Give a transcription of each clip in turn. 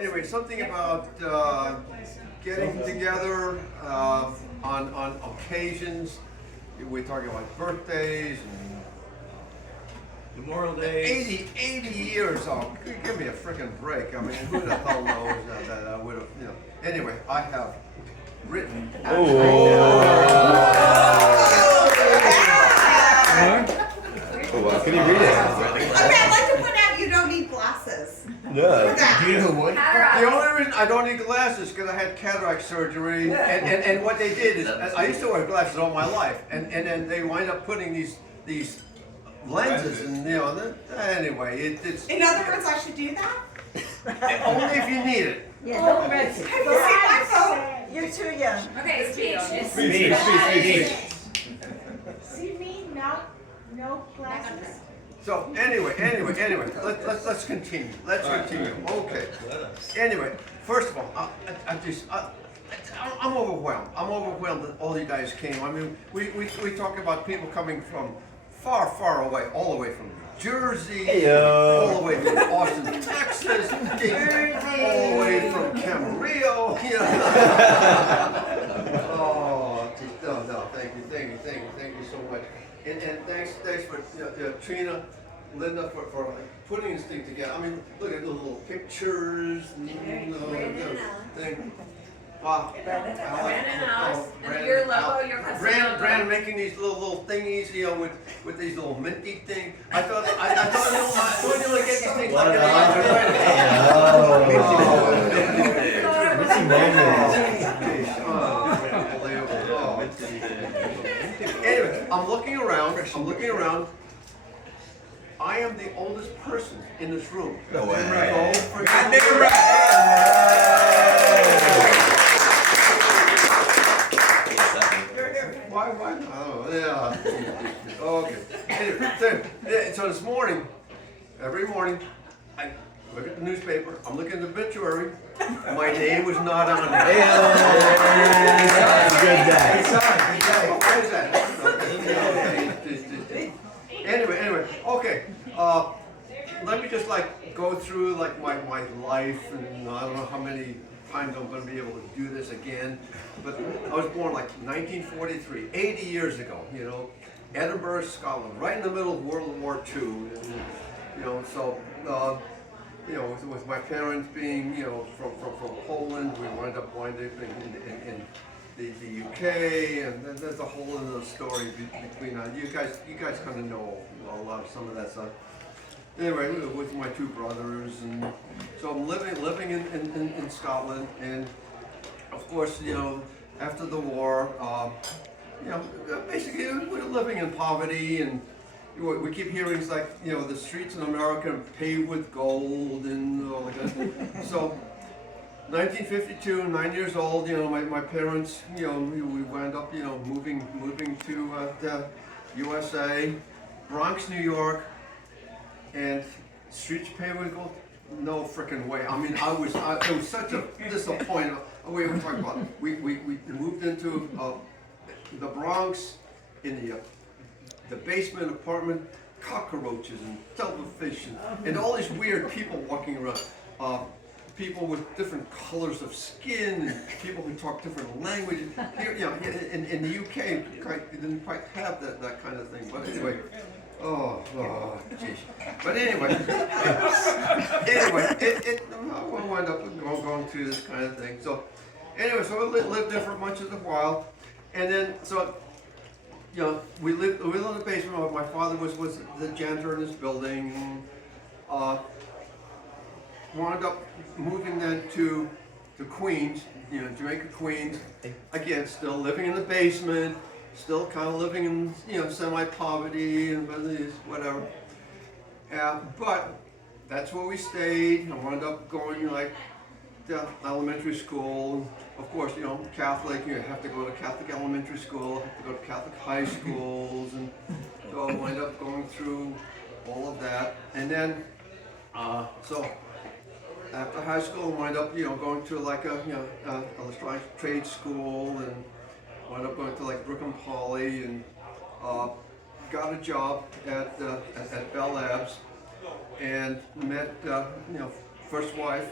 Anyway, something about getting together on occasions. We're talking about birthdays and Memorial Days. 80 years. Oh, give me a freaking break. I mean, who the hell knows that I would have, Anyway, I have written. Can you read it? Okay, I'd like to point out you don't need glasses. No. Do you know what? The only reason I don't need glasses is because I had cataract surgery, and what they did is I used to wear glasses all my life, and then they wind up putting these lenses, and anyway, it's In other words, I should do that? only if you need it. Yeah, don't mess Have it. you seen my phone? You're too young. Okay, speech. Speech. See me, no glasses. So anyway, let's continue. Let's continue. Okay. Anyway, first of all, I'm overwhelmed. I'm overwhelmed that all you guys came. I mean, we talk about people coming from far away, all the way from New Jersey, Heyo. all the way from Austin, Texas, all the way from Camarillo. Oh, geez, no, thank you so much. And thanks for Trina, Linda for putting this thing together. I mean, look at the little pictures, thing. Wow. Brandon and Alice. And your logo, your custom logo. Brand making these little thingies, with these little minty things. I thought you only get these things like Anyway, I'm looking around. I am the oldest person in this room. No way. Oh, for Goddamn Why not? Oh, yeah. Okay. So this morning, every morning, I look at the newspaper. I'm looking at the obituary. My name was not on there. Good day. What is that? Anyway, okay. Let me just go through my life, and I don't know how many times I'm going to be able to do this again. But I was born 1943, 80 years ago. Edinburgh, Scotland, right in the middle of World War II. And, so. With my parents being, from Poland, we wound up in the UK, and then there's a whole other story between that. You guys kind of know a lot of some of that stuff. Anyway, with my two brothers, and so I'm living in Scotland, and of course, after the war, basically we're living in poverty, and we keep hearing the streets in America are paved with gold and all that. So, 1952, 9 years old, my parents, we wound up, moving to the USA, Bronx, New York, and streets paved with gold. No freaking way. I mean, it was such a disappointment. We were talking about, we moved into the Bronx in the basement apartment, cockroaches and devilfish and all these weird people walking around. People with different colors of skin, and people who talk different languages. Here, in the UK, they didn't quite have that kind of thing. But anyway, geez. But anyway, I wound up going through this kind of thing. So anyway, so we lived there for much of the while, and then so. We lived in the basement. My father was the janitor in this building. Wound up moving then to Queens, Jamaica, Queens. Again, still living in the basement, still kind of living in semi-poverty and whatever. But that's where we stayed. I wound up going to elementary school. Of course, Catholic, you have to go to Catholic elementary school, have to go to Catholic high schools, and so I wind up going through all of that. And then, so after high school, I wind up, going to a electronic trade school, and wound up going to Brooklyn Poly, and got a job at Bell Labs, and met, first wife,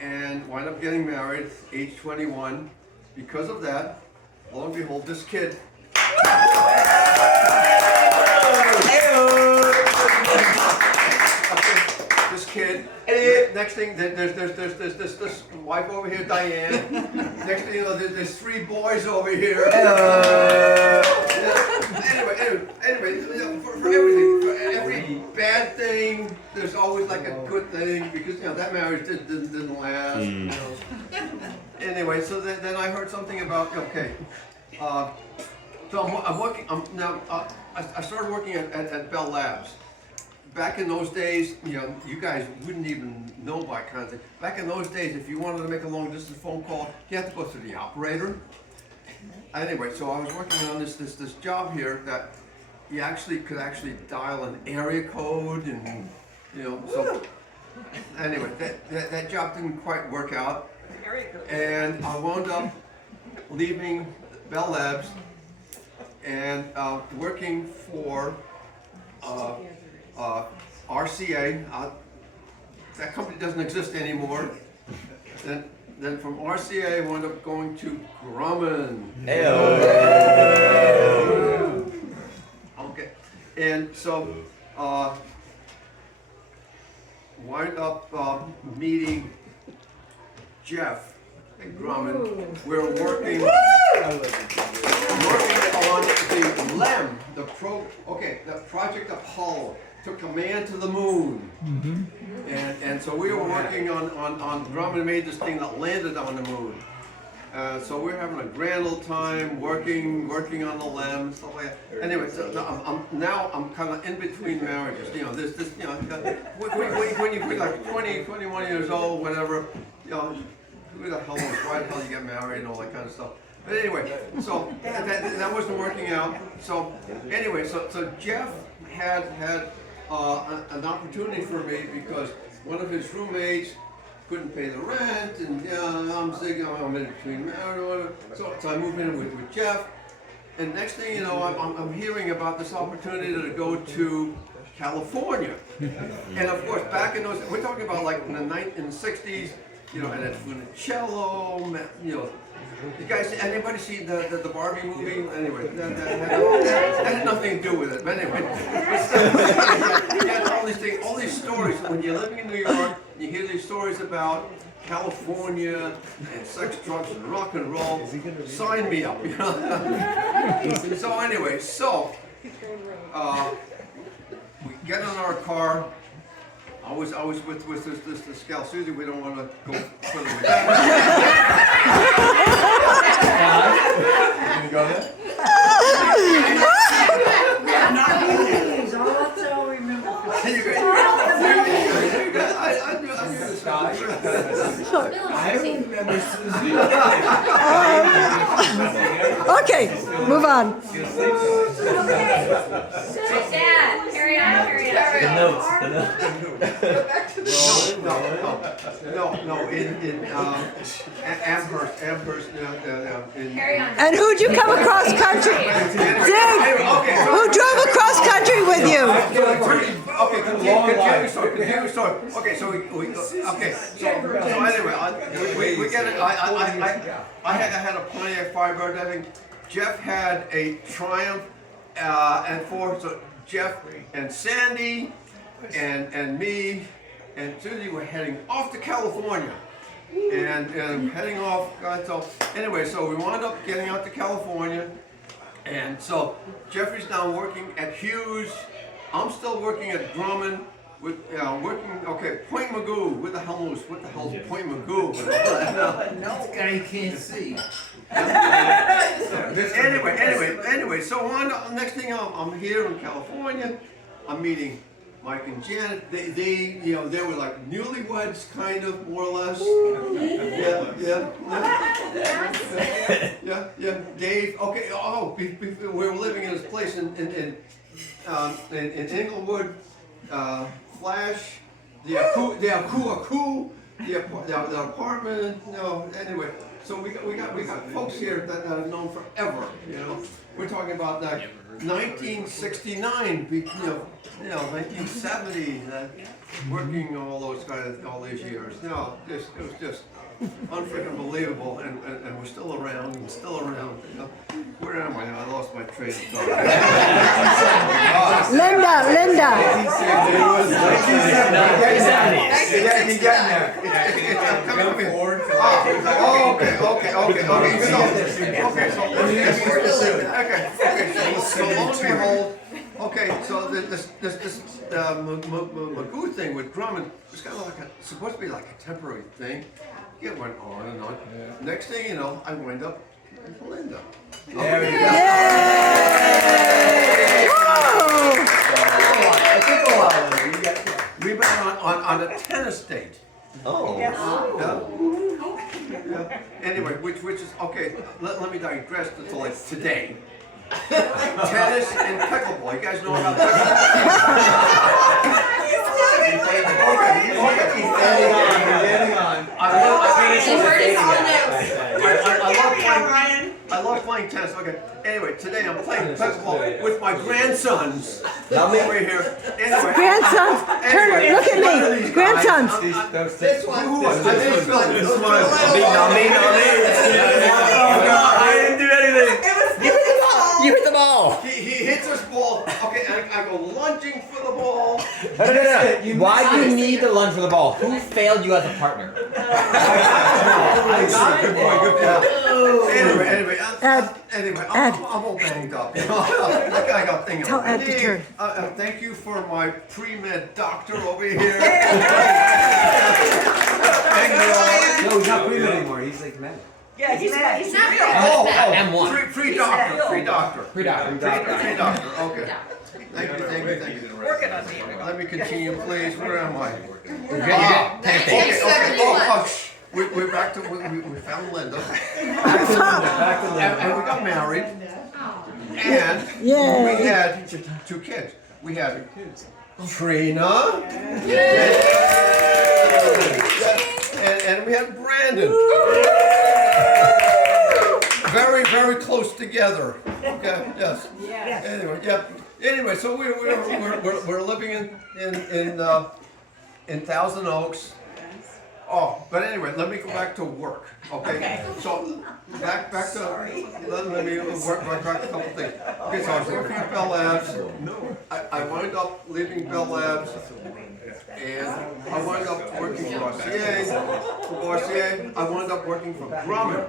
and wind up getting married, age 21. Because of that, lo and behold, this kid. This kid. Next thing, there's this wife over here, Diane. Next thing you know, there's 3 boys over here. Anyway, for everything, for every bad thing, there's always like a good thing because that marriage didn't last. Anyway, so then I heard something about so I'm working. I started working at Bell Labs. Back in those days, you guys wouldn't even know by kind of thing. Back in those days, if you wanted to make a long distance phone call, you had to go through the operator. Anyway, so I was working on this job here that you could dial an area code and so anyway, that job didn't quite work out. And I wound up leaving Bell Labs and working for RCA. That company doesn't exist anymore. Then from RCA, I wound up going to Grumman. Okay, and so wind up meeting Jeff at Grumman. We're working on the LEM, the Project Apollo, took command to the moon. And so we were working on Grumman made this thing that landed on the moon. So we're having a grand old time working on the LEM and stuff like that. Anyway, so now I'm kind of in between marriages. When you're like 20, 21 years old, whatever, who the hell knows why the hell you get married and all that kind of stuff. But anyway, so that wasn't working out. So anyway, so Jeff had an opportunity for me because one of his roommates couldn't pay the rent, and I'm sick, I'm in between marriage or whatever. So I moved in with Jeff, and next thing you know, I'm hearing about this opportunity to go to California. And of course, back in those, we're talking about like in the 60s, and it's Funicello, you guys, anybody see the Barbie movie? Anyway, that had nothing to do with it. But anyway, you got all these stories. When you're living in New York, you hear these stories about California and sex, drugs, and rock and roll. Sign me up, So anyway, we get in our car. I was with this gal Susie. We don't want to go further with that. You go there? Okay, move on. Dad, carry on. The notes. No, in Amherst, Carry on. And who'd you come across country? Dig! Who drove across country with you? Okay, continue story. Okay, so anyway, we get it. I had a Pontiac Firebird. I think Jeff had a Triumph, and so Jeff and Sandy and me and Susie were heading off to California. And heading off, so anyway, so we wound up getting out to California. And so Jeffrey's now working at Hughes. I'm still working at Grumman with Point Magoo. What the hell's Point Magoo? This guy can't see. Anyway, so next thing I'm here in California. I'm meeting Mike and Janet. They were like newlyweds, kind of, more or less. Yeah. Dave. Okay. We were living in this place in Inglewood. Flash. The apartment. Anyway. So we got folks here that I've known forever. We're talking about like 1969, 1970. working all these years. No, it was just unfreaking believable, and we're still around and still around. You know, where am I? I lost my train of thought. Linda. He's getting there. So this Magoo thing with Grumman was kind of like supposed to be like a temporary thing. It went on and on. Next thing you know, I wind up with Linda. There we go. We met on a tennis date. Oh. Yeah. Anyway, which is okay. Let me digress to like today. Tennis and pickleball. You guys know about pickleball? He's adding on. I love playing tennis. Okay. Anyway, today I'm playing pickleball with my grandsons over here. Anyway. Grandsons, turn it, look at me. Grandsons. This one. I didn't do anything. You hit the ball. He hits this ball. Okay, and I go lunging for the ball. No. Why do you need to lunge for the ball? Who failed you as a partner? Anyway, I'm all banged up. That guy got thing. Tell Ed to turn. Thank you for my pre-med doctor over here. No, he's not pre-med anymore. He's like med. Yeah, he's not M1. Pre-doctor. Pre-doctor. Okay. Thank you. working on me. Let me continue, please. Where am I? You're good. Okay. We're back to we found Linda. And we got married. And we had 2 kids. We had Trina. And we had Brandon. Very, very close together. Okay. Yes. Anyway, yeah. Anyway, so we're living in Thousand Oaks. Oh, but anyway, let me go back to work. Okay. So back to let me work back a couple things. Okay, so I was working at Bell Labs. I wound up leaving Bell Labs. And I wound up working for RCA. I wound up working for Grumman.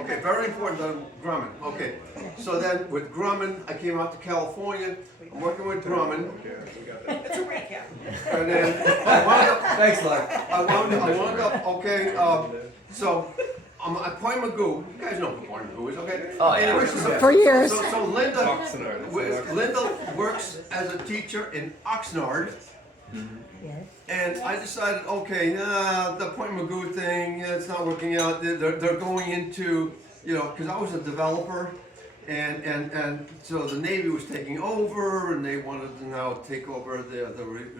Okay, very important that Grumman. Okay, so then with Grumman, I came out to California. I'm working with Grumman. It's a recap. And then I wound up. Thanks, Luck. I wound up. Okay, so at Point Magoo. You guys know what Point Magoo is, okay? Oh, yeah. Anyway, For years. So Linda works as a teacher in Oxnard. And I decided, okay, the Point Magoo thing, it's not working out. They're going into, because I was a developer, and so the Navy was taking over, and they wanted to now take over the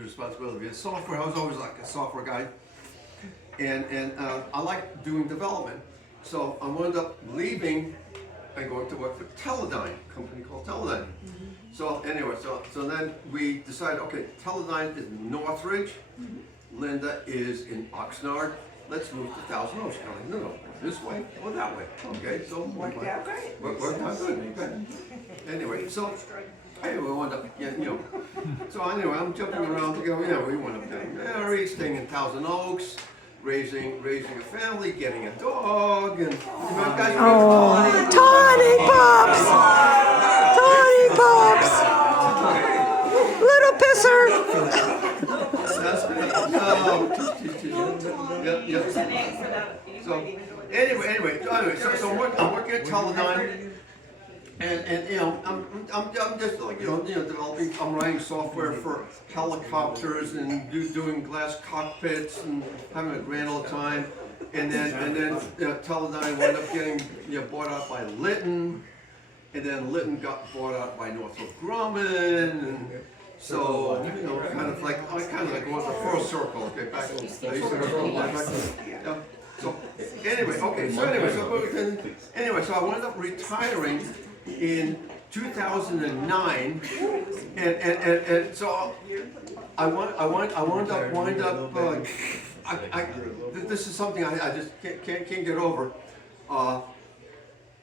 responsibility of software. I was always like a software guy, and I like doing development. So I wound up leaving and going to work for Teledyne, a company called Teledyne. So anyway, so then we decided, okay, Teledyne is in Northridge, Linda is in Oxnard. Let's move to Thousand Oaks County. No, this way or that way. Okay, so Worked out great. Worked out good. Okay. Anyway, so anyway, we wound up getting, So anyway, I'm jumping around to go. We wound up getting married, staying in Thousand Oaks, raising a family, getting a dog, and guys remember Tawny Pops! Little pisser! So anyway, so I'm working at Teledyne, and I'm just like developing. I'm writing software for helicopters and doing glass cockpits and having a grand old time. And then Teledyne wound up getting bought out by Litton, and then Litton got bought out by Northrop Grumman, and so kind of like going the full circle. Okay, back. I used to go So anyway, so I wound up retiring in 2009, and so I wind up. This is something I just can't get over.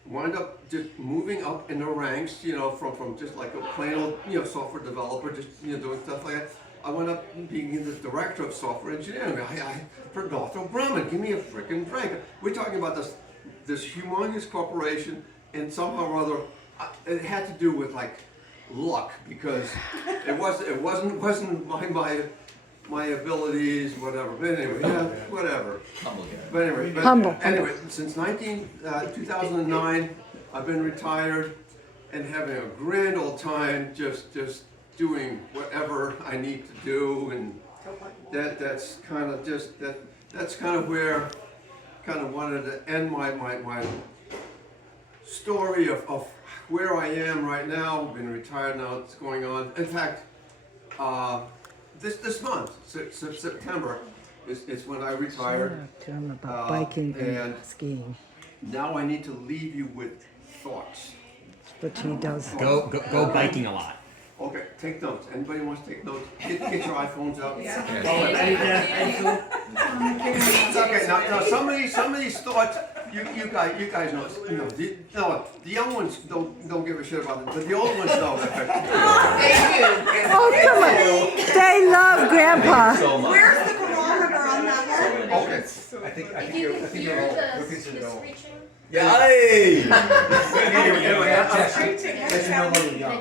Wind up just moving up in the ranks, you know, from just like a plain old, you know, software developer, just, you know, doing stuff like that. I went up being the director of software engineering. For Northrop Grumman, give me a freaking break. We're talking about this humongous corporation, and somehow or other, it had to do with like luck, because it wasn't my abilities, whatever. But anyway, yeah, whatever. But anyway, Humble. Anyway, since 2009, I've been retired and having a grand old time, just doing whatever I need to do, and that's kind of where kind of wanted to end my story of where I am right now. I've been retired now. It's going on. In fact, this month, September, is when I retired. To him about biking and and- skiing, Now I need to leave you with thoughts. which he does. Go biking a lot. Okay, take notes. Anybody wants to take notes? Get your iPhones out. Okay, now some of these thoughts, you guys know. The young ones don't give a shit about it, but the old ones know. Oh, come on. They love Grandpa. Where's the barometer on that one? Okay. I think If you can hear you're the considered old. screeching, Yay! then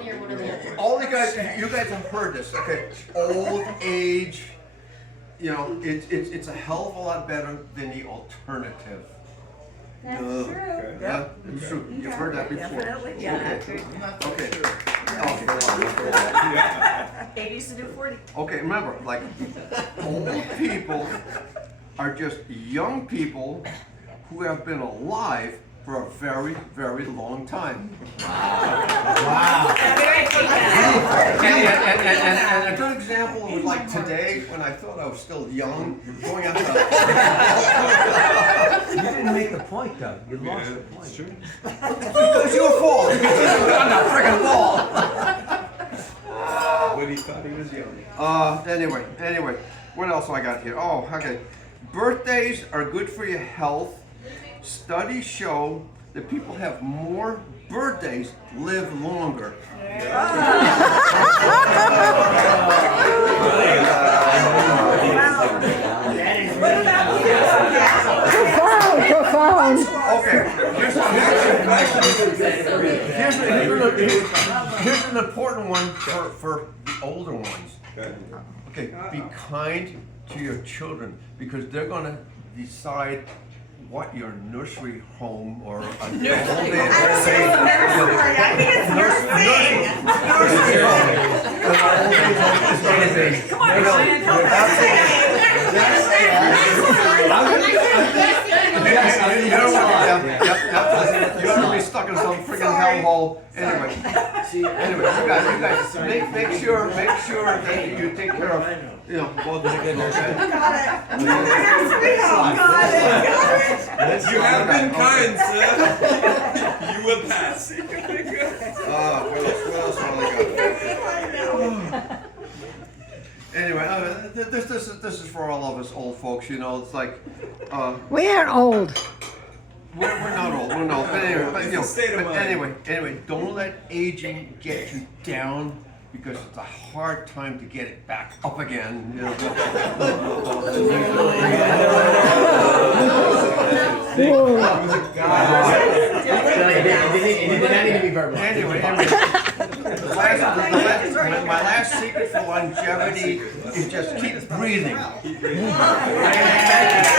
you're one of the other. All you guys have heard this. Okay, old age. You know, it's a hell of a lot better than the alternative. That's true. Yeah, it's true. You've heard that before. Definitely, yeah. Okay. 80 used to do 40. Okay, remember, like, old people are just young people who have been alive for a very, very long time. And a good example was like today, when I thought I was still young, going out to... You didn't make the point though. You lost the point. It's true. It's your fault! Because you're on the friggin' wall! When he thought he was young. Anyway, what else I got here? Oh, okay. Birthdays are good for your health. Studies show that people have more birthdays live longer. Profound. Okay, here's an important one for the older ones. Okay, be kind to your children, because they're gonna decide what your nursery home or a old age Nursery. I think it's nursing. Come on, Ryan, help us. You're gonna be stuck in some freaking hellhole. Anyway, you guys, make sure that you take care of, you know, both of them. Got it. Another nursery home. Got it. You have been kind, sir. You will pass. What else have I got? Anyway, this is for all of us old folks. You know, it's like We aren't old. we're not old. We're not. But anyway, It's a state of mind. anyway, don't let aging get you down, because it's a hard time to get it back up again. You know, It did not need to be verbal. Anyway, my last secret for longevity is just keep breathing. Thank you.